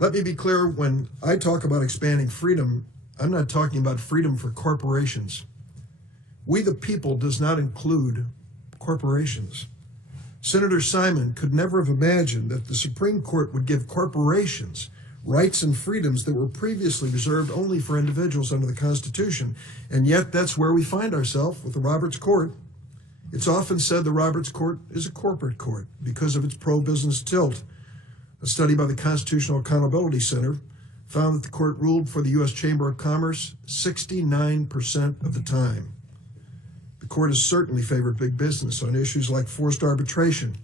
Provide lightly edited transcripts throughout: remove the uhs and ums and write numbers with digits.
Let me be clear, when I talk about expanding freedom, I'm not talking about freedom for corporations. We the people does not include corporations. Senator Simon could never have imagined that the Supreme Court would give corporations rights and freedoms that were previously reserved only for individuals under the Constitution. And yet that's where we find ourselves with the Roberts Court. It's often said the Roberts Court is a corporate court because of its pro-business tilt. A study by the Constitutional Accountability Center found that the court ruled for the U.S. Chamber of Commerce 69% of the time. The court has certainly favored big business on issues like forced arbitration,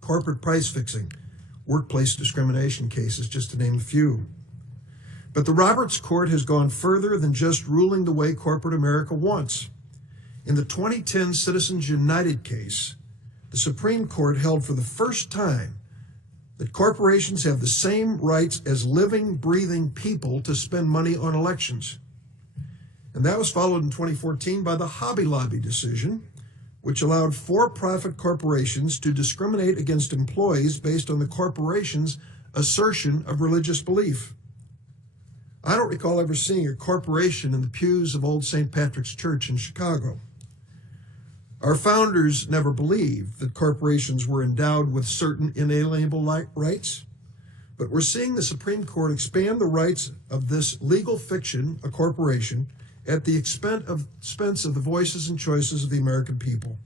corporate price fixing, workplace discrimination cases, just to name a few. But the Roberts Court has gone further than just ruling the way corporate America wants. In the 2010 Citizens United case, the Supreme Court held for the first time that corporations have the same rights as living, breathing people to spend money on elections. And that was followed in 2014 by the Hobby Lobby decision, which allowed for-profit corporations to discriminate against employees based on the corporation's assertion of religious belief. I don't recall ever seeing a corporation in the pews of Old St. Patrick's Church in Chicago. Our founders never believed that corporations were endowed with certain inalienable rights, but we're seeing the Supreme Court expand the rights of this legal fiction, a corporation, at the expense of the voices and choices of the American people.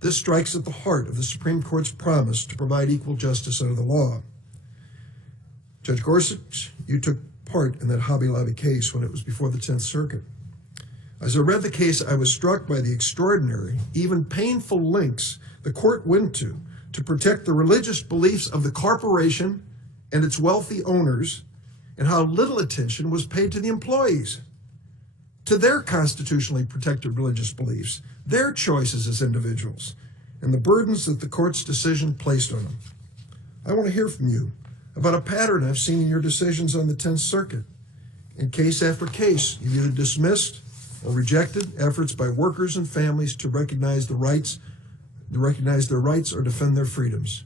This strikes at the heart of the Supreme Court's promise to provide equal justice under the law. Judge Gorsuch, you took part in that Hobby Lobby case when it was before the 10th Circuit. As I read the case, I was struck by the extraordinary, even painful lengths the court went to protect the religious beliefs of the corporation and its wealthy owners, and how little attention was paid to the employees, to their constitutionally protected religious beliefs, their choices as individuals, and the burdens that the court's decision placed on them. I want to hear from you about a pattern I've seen in your decisions on the 10th Circuit. In case after case, you've either dismissed or rejected efforts by workers and families to recognize their rights or defend their freedoms.